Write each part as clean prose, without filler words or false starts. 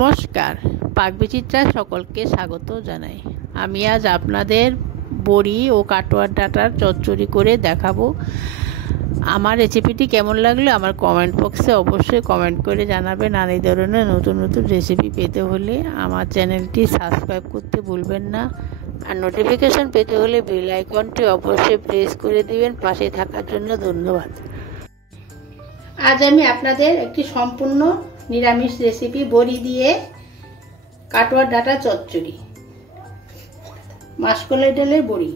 নমস্কার, পাকবিচিত্রায় সকলকে স্বাগত জানাই। আমি আজ আপনাদের বড়ি ও কাটোয়ার ডাঁটার চচ্চড়ি করে দেখাবো। আমার রেসিপিটি কেমন লাগলো আমার কমেন্ট বক্সে অবশ্যই কমেন্ট করে জানাবেন। আর এই ধরনের নতুন নতুন রেসিপি পেতে হলে আমার চ্যানেলটি সাবস্ক্রাইব করতে ভুলবেন না। আর নোটিফিকেশন পেতে হলে বেল আইকনটি অবশ্যই প্রেস করে দিবেন। পাশে থাকার জন্য ধন্যবাদ। আজ আমি আপনাদের একটি সম্পূর্ণ নিরামিষ রেসিপি, বড়ি দিয়ে কাটোয়ার ডাঁটা চচ্চড়ি, মাসকলাই ডালের বড়ি।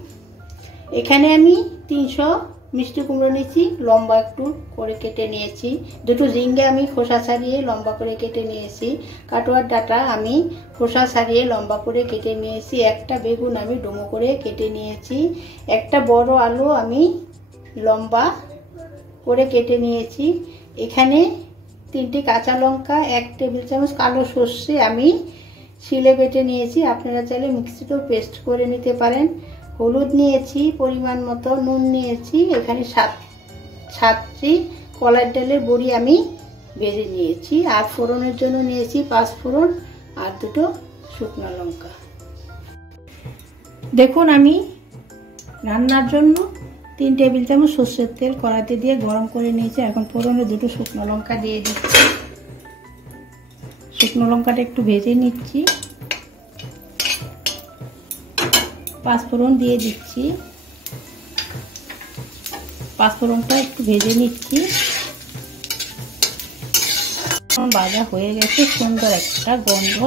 এখানে আমি 300 মিষ্টি কুমড়ো নিয়েছি, লম্বা একটু করে কেটে নিয়েছি। দুটো ঝিঙ্গে আমি খোসা ছাড়িয়ে লম্বা করে কেটে নিয়েছি। কাটোয়ার ডাঁটা আমি খোসা ছাড়িয়ে লম্বা করে কেটে নিয়েছি। একটা বেগুন আমি ডুমো করে কেটে নিয়েছি। একটা বড় আলু আমি লম্বা করে কেটে নিয়েছি। এখানে 3টে কাঁচা লঙ্কা, 1 টেবিল চামচ কালো সর্ষে আমি শিলে বেটে নিয়েছি। আপনারা চাইলে মিক্সিতেও পেস্ট করে নিতে পারেন। হলুদ নিয়েছি পরিমাণ মতো, নুন নিয়েছি। এখানে 7টি কলার ডালের বড়ি আমি ভেজে নিয়েছি। আর ফোড়নের জন্য নিয়েছি 5 ফোড়ন আর 2টো শুকনো লঙ্কা। দেখুন, আমি রান্নার জন্য 3 টেবিল চামচ সর্ষের তেল কড়াইতে দিয়ে গরম করে নিয়েছি। এখন ফোড়নে 2টো শুকনো লঙ্কা দিয়ে দিচ্ছি। শুকনো লঙ্কাটা একটু ভেজে নিচ্ছি। 5 ফোড়ন দিয়ে দিচ্ছি। 5 ফোড়নটা একটু ভেজে নিচ্ছি। ভাজা হয়ে গেছে, সুন্দর একটা গন্ধ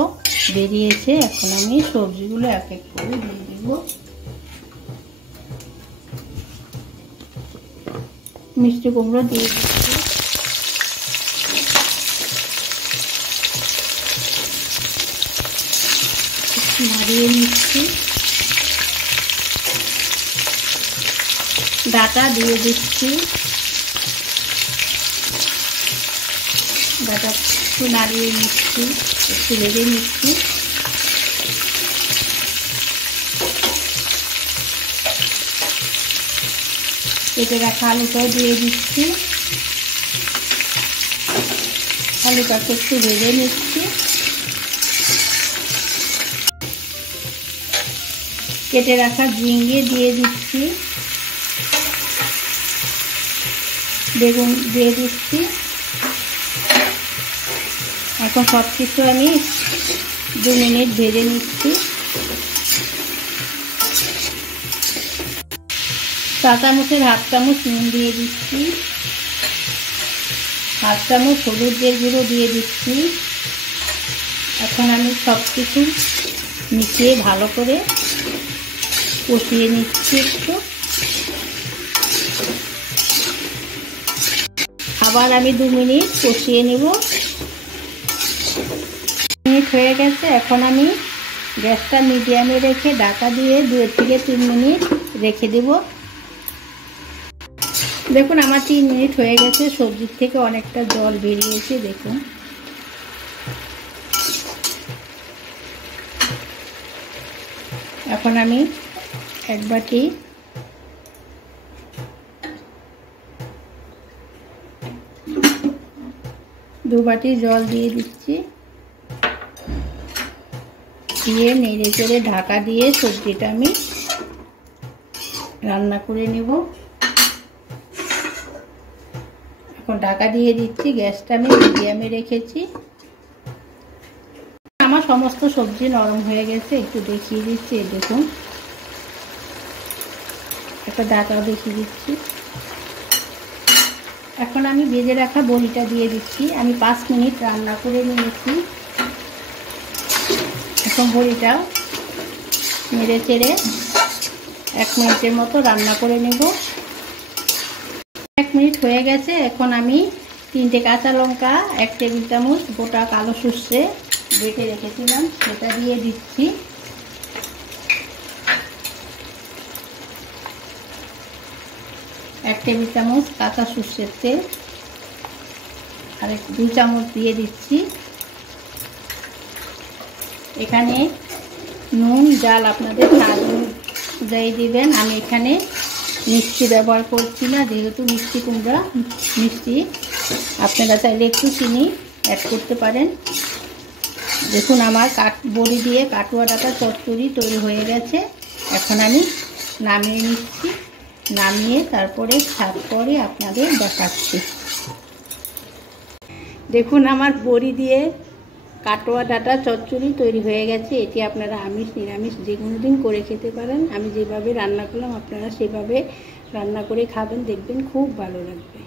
বেরিয়েছে। এখন আমি সবজিগুলো এক এক করে দিয়ে দেব। মিষ্টি কুমড়ো দিয়ে দিচ্ছি। নাড়িয়ে নিচ্ছি। ডাঁটা দিয়ে দিচ্ছি। ডাঁটা একটু নাড়িয়ে নিচ্ছি, একটু ভেজে নিচ্ছি। কেটে রাখা আলুটাও দিয়ে দিচ্ছি। আলুটাকে একটু ভেজে নিচ্ছি। কেটে রাখা ঝিঙ্গে দিয়ে দিচ্ছি। বেগুন দিয়ে দিচ্ছি। এখন সব কিছু আমি 2 মিনিট ভেজে নিচ্ছি। চা চামচের 1/2 চামচ নুন দিয়ে দিচ্ছি। 1/2 চামচ হলুদের গুঁড়ো দিয়ে দিচ্ছি। এখন আমি সব কিছু মিশিয়ে ভালো করে কষিয়ে নিচ্ছি। একটু আবার আমি 2 মিনিট কষিয়ে নেব। মিনিট হয়ে গেছে। এখন আমি গ্যাসটা মিডিয়ামে রেখে ঢাকা দিয়ে 2 থেকে 3 মিনিট রেখে দেব। দেখুন, আমার 3 মিনিট হয়ে গেছে। সবজির থেকে অনেকটা জল বেরিয়েছে। দেখুন, এখন আমি 1 বাটি দু বাটি জল দিয়ে দিচ্ছি। দিয়ে নেড়ে চেড়ে ঢাকা দিয়ে সবজিটা আমি রান্না করে নেব। এখন ঢাকা দিয়ে দিচ্ছি। গ্যাসটা আমি মিডিয়ামে রেখেছি। আমার সমস্ত সবজি নরম হয়ে গেছে। একটু দেখিয়ে দিচ্ছি। দেখুন, একটা ঢাকা দেখিয়ে দিচ্ছি। এখন আমি ভেজে রাখা বড়িটা দিয়ে দিচ্ছি। আমি 5 মিনিট রান্না করে নিয়েছি। এখন বড়িটা নেড়ে চেড়ে 1 মিনিটের মতো রান্না করে নেব। 1 মিনিট হয়ে গেছে। এখন আমি 3টে কাঁচা লঙ্কা, 1 টেবিল চামচ গোটা কালো সর্ষে বেটে রেখেছিলাম সেটা দিয়ে দিচ্ছি। এক টেবিল চামচ কাঁচা সর্ষের তেল আর 2 চামচ দিয়ে দিচ্ছি। এখানে নুন জাল আপনাদের স্বাদ অনুযায়ী দিবেন। আমি এখানে মিষ্টি ব্যবহার করছি না, যেহেতু মিষ্টি কুমড়া মিষ্টি। আপনারা চাইলে একটু চিনি অ্যাড করতে পারেন। দেখুন আমার বড়ি দিয়ে কাটুয়া ডাঁটা চচ্চড়ি তৈরি হয়ে গেছে। এখন আমি নামিয়ে নিচ্ছি, নামিয়ে তারপরে সার্ভ করে আপনাদের দেখাচ্ছি। দেখুন আমার বড়ি দিয়ে কাটোয়া ডাঁটা চচ্চড়ি তৈরি হয়ে গেছে। এটি আপনারা আমিষ নিরামিষ যে কোনো দিন করে খেতে পারেন। আমি যেভাবে রান্না করলাম আপনারা সেভাবে রান্না করে খাবেন, দেখবেন খুব ভালো লাগবে।